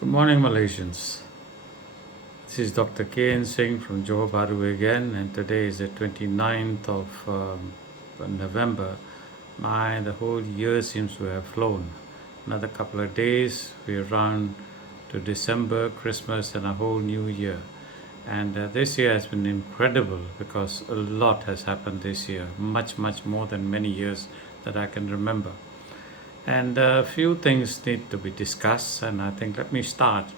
Good morning, Malaysians. This is Dr. Kane Singh from Johor Bahru again, and today is the 29th of November. The whole year seems to have flown. Another couple of days, we're around to December, Christmas, and a whole new year. And this year has been incredible because a lot has happened this year, much, much more than many years that I can remember. And a few things need to be discussed, and I think let me start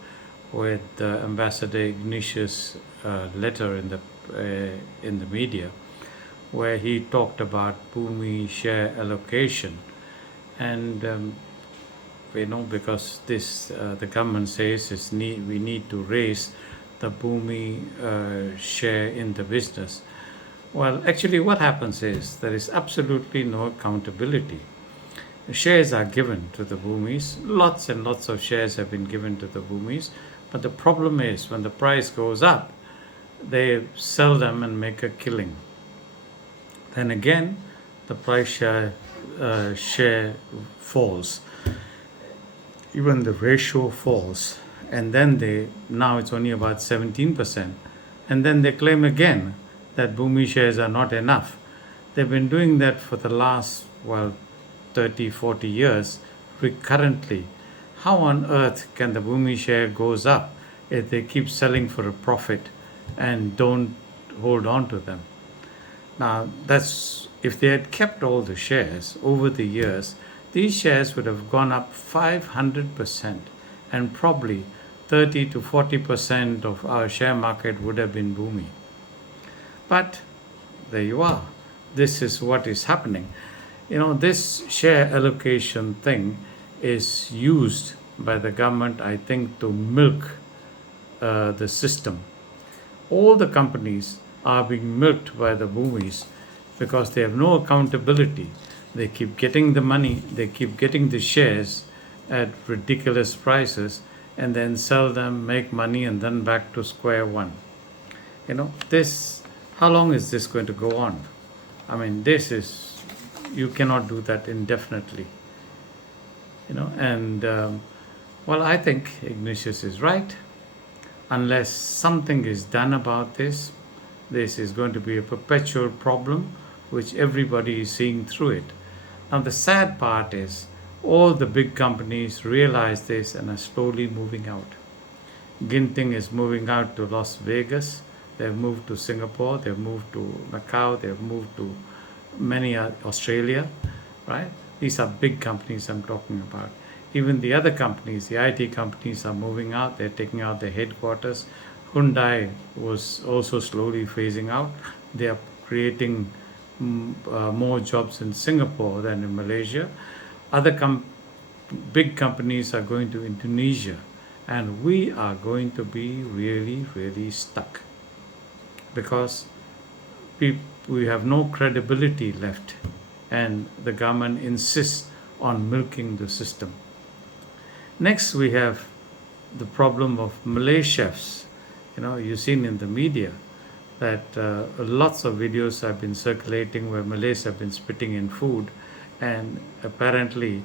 with Ambassador Ignatius' letter in the media, where he talked about Bhumi share allocation, and because this the government says we need to raise the Bhumi share in the business. Well, actually, what happens is there is absolutely no accountability. Shares are given to the Bhumis. Lots and lots of shares have been given to the Bhumis. But the problem is when the price goes up, they sell them and make a killing. Then again, the share falls. Even the ratio falls. And then now it's only about 17%. And then they claim again that Bhumi shares are not enough. They've been doing that for the last, 30, 40 years recurrently. How on earth can the Bhumi share goes up if they keep selling for a profit and don't hold on to them? Now, that's if they had kept all the shares over the years, these shares would have gone up 500%, and probably 30 to 40% of our share market would have been Bhumi. But there you are. This is what is happening. This share allocation thing is used by the government, I think, to milk the system. All the companies are being milked by the Bhumis because they have no accountability. They keep getting the money, they keep getting the shares at ridiculous prices, and then sell them, make money, and then back to square one. How long is this going to go on? I mean, you cannot do that indefinitely. I think Ignatius is right. Unless something is done about this is going to be a perpetual problem which everybody is seeing through it. Now, the sad part is all the big companies realize this and are slowly moving out. Ginting is moving out to Las Vegas. They've moved to Singapore. They've moved to Macau. They've moved to many Australia, right? These are big companies I'm talking about. Even the other companies, the IT companies, are moving out. They're taking out their headquarters. Hyundai was also slowly phasing out. They are creating more jobs in Singapore than in Malaysia. Other big companies are going to Indonesia, and we are going to be really, really stuck because we have no credibility left, and the government insists on milking the system. Next, we have the problem of Malay chefs. You've seen in the media that lots of videos have been circulating where Malays have been spitting in food, and apparently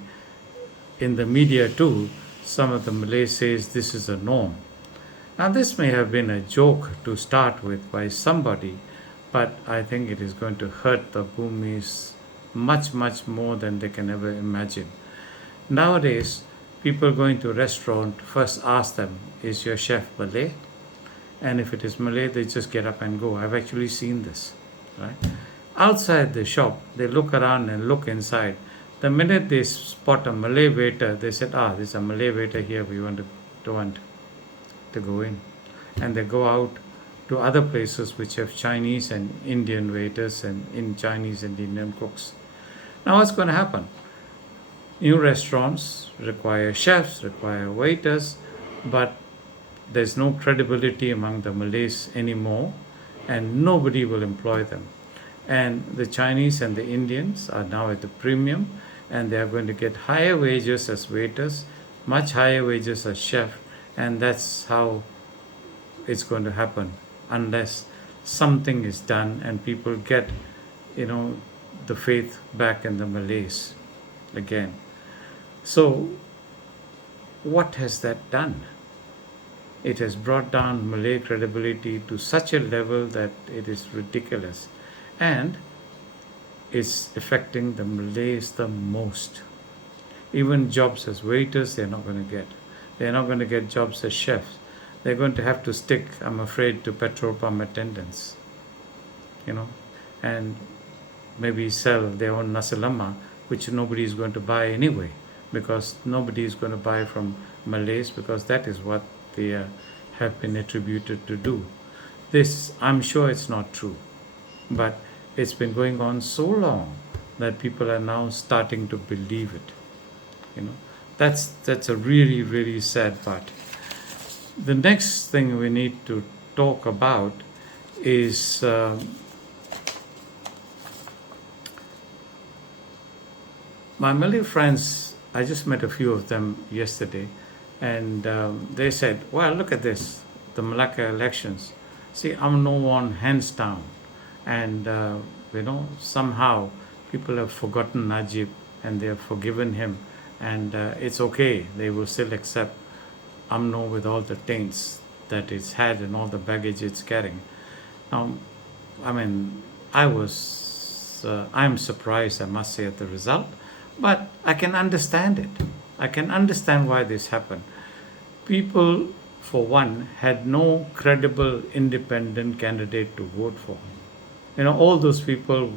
in the media too, some of the Malays says this is a norm. Now, this may have been a joke to start with by somebody, but I think it is going to hurt the Bhumis much, much more than they can ever imagine. Nowadays, people going to a restaurant first ask them, is your chef Malay? And if it is Malay, they just get up and go. I've actually seen this, right? Outside the shop, they look around and look inside. The minute they spot a Malay waiter, they said, there's a Malay waiter here, we don't want to go in. And they go out to other places which have Chinese and Indian waiters and in Chinese and Indian cooks. Now what's going to happen? New restaurants require chefs, require waiters, but there's no credibility among the Malays anymore, and nobody will employ them. And the Chinese and the Indians are now at the premium, and they are going to get higher wages as waiters, much higher wages as chef, and that's how it's going to happen unless something is done and people get, the faith back in the Malays again. So what has that done? It has brought down Malay credibility to such a level that it is ridiculous. And it's affecting the Malays the most. Even jobs as waiters, they're not going to get. They're not going to get jobs as chefs. They're going to have to stick, I'm afraid, to petrol pump attendants, and maybe sell their own nasi lemak, which nobody is going to buy anyway, because nobody is going to buy from Malays, because that is what they have been attributed to do. This, I'm sure it's not true, but it's been going on so long that people are now starting to believe it. That's a really, really sad part. The next thing we need to talk about is my Malay friends. I just met a few of them yesterday, and they said, well, look at this, the Malacca elections. See, UMNO won hands down, and somehow people have forgotten Najib and they have forgiven him, and it's okay. They will still accept UMNO with all the taints that it's had and all the baggage it's carrying. Now, I'm surprised, I must say, at the result, but I can understand it. I can understand why this happened. People, for one, had no credible independent candidate to vote for. All those people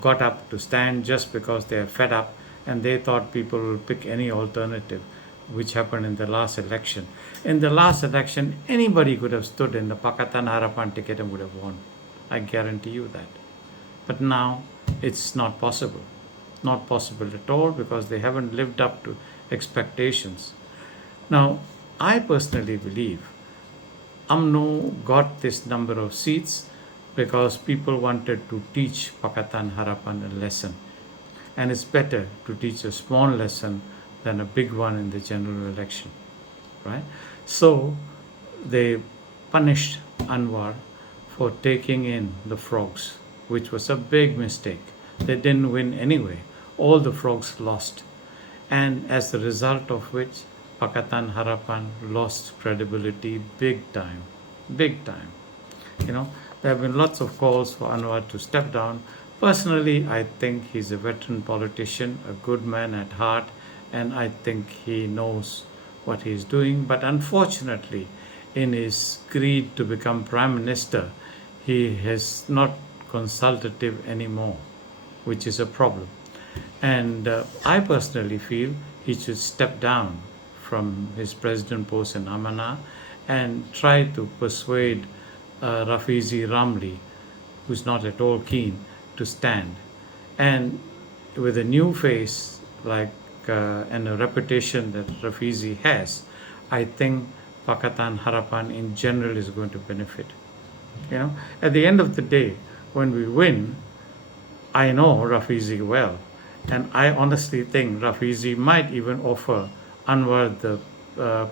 got up to stand just because they are fed up and they thought people will pick any alternative, which happened in the last election. In the last election, anybody could have stood in the Pakatan Harapan ticket and would have won. I guarantee you that. But now it's not possible. Not possible at all, because they haven't lived up to expectations. Now, I personally believe UMNO got this number of seats because people wanted to teach Pakatan Harapan a lesson. And it's better to teach a small lesson than a big one in the general election, right? So they punished Anwar for taking in the frogs, which was a big mistake. They didn't win anyway. All the frogs lost. And as the result of which, Pakatan Harapan lost credibility big time. Big time. There have been lots of calls for Anwar to step down. Personally, I think he's a veteran politician, a good man at heart, and I think he knows what he's doing. But unfortunately, in his greed to become Prime Minister, he is not consultative anymore, which is a problem. And I personally feel he should step down from his president post in Amana and try to persuade Rafizi Ramli, who's not at all keen, to stand. And with a new face and a reputation that Rafizi has, I think Pakatan Harapan in general is going to benefit. At the end of the day, when we win, I know Rafizi well, and I honestly think Rafizi might even offer Anwar the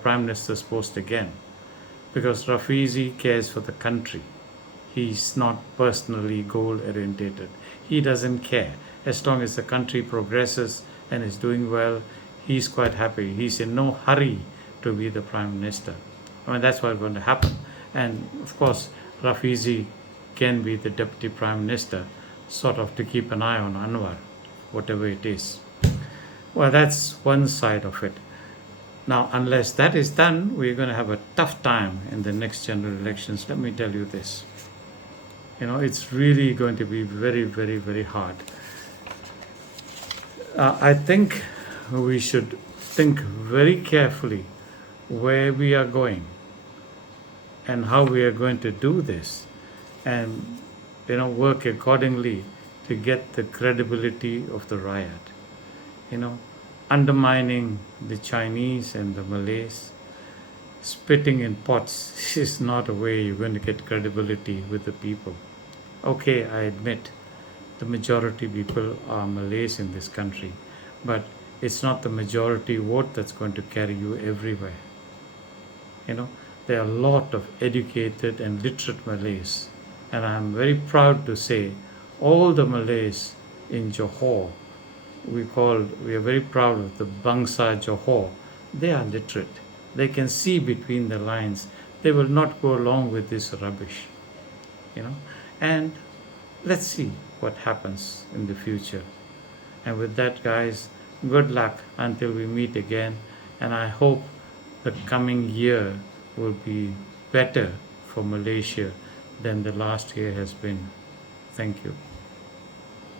Prime Minister's post again, because Rafizi cares for the country. He's not personally goal orientated. He doesn't care. As long as the country progresses and is doing well, he's quite happy. He's in no hurry to be the Prime Minister. That's what's going to happen. And of course, Rafizi can be the Deputy Prime Minister, sort of to keep an eye on Anwar, whatever it is. Well, that's one side of it. Now, unless that is done, we're going to have a tough time in the next general elections. Let me tell you this. It's really going to be very, very, very hard. I think we should think very carefully where we are going and how we are going to do this, and work accordingly to get the credibility of the riot. Undermining the Chinese and the Malays, spitting in pots is not a way you're going to get credibility with the people. Okay, I admit the majority people are Malays in this country, but it's not the majority vote that's going to carry you everywhere. There are a lot of educated and literate Malays, and I'm very proud to say all the Malays in Johor, we are very proud of the Bangsa Johor. They are literate. They can see between the lines. they will not go along with this rubbish, and let's see what happens in the future. And with that, guys, good luck until we meet again, and I hope the coming year will be better for Malaysia than the last year has been. Thank you.